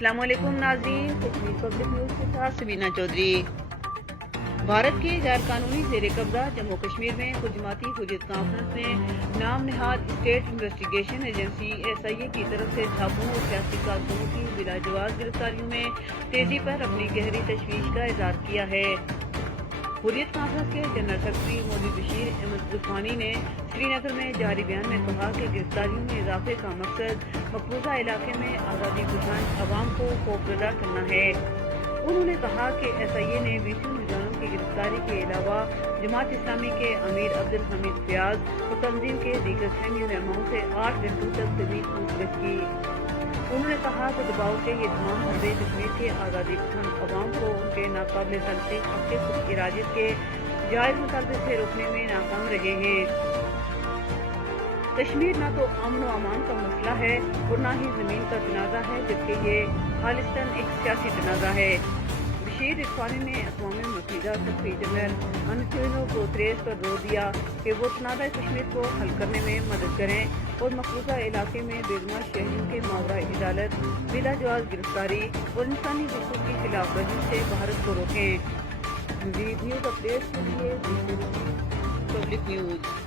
अस्सलाम वालेकुम नाज़रीन, कश्मीर पब्लिक न्यूज़ के साथ सबीना चौधरी। भारत के गैर कानूनी जेर कब्जा जम्मू कश्मीर में खुद जमाती हुर्रियत कॉन्फ्रेंस ने नाम नहाद स्टेट इन्वेस्टिगेशन एजेंसी SIA की तरफ से छापों और सियासी कारकुनों की बिलाजवाज गिरफ्तारियों में तेजी पर अपनी गहरी तशवीश का इजहार किया है। हुर्रियत कॉन्फ्रेंस के जनरल सेक्रेटरी मौलवी बशीर अहमद जुल्फानी ने श्रीनगर में जारी बयान में कहा कि गिरफ्तारियों में इजाफे का मकसद मकबूजा इलाके में आज़ादी पसंद अवाम को खौफजदा करना है। उन्होंने कहा कि SIA ने 20 नौजवानों की गिरफ्तारी के अलावा जमात इस्लामी के अमीर अब्दुल हमीद फयाज और तंजीम के दीगर सीनियर रहनुमाओं से 8 घंटों तक तवील पूछताछ की। उन्होंने कहा कि दबाव के ये तमाम हरबे कश्मीर के आज़ादी पसंद अवाम को उनके नाकाबिल तनसीब अपने खुद इरादत के जायज मुतालबे से रोकने में नाकाम रहे हैं। कश्मीर न तो अमन व अमान का मसला है और न ही जमीन का तनाज़ा है, जबकि ये खालिस्तान एक सियासी तनाज़ा है। बशीर रिजवानी ने अक़वाम मुत्तहिदा सेक्रेटरी जनरल अंतोनियो गुतेरेस पर जोर दिया कि वो तनाज़ा कश्मीर को हल करने में मदद करें और मकबूजा इलाके में बेगुनाह शहरियों के मावरा अदालत बिलाजवाज गिरफ्तारी और इंसानी हकूक़ की खिलाफ वर्जी से भारत को रोकें। न्यूज़ अपडेट्स के लिए पब्लिक न्यूज़।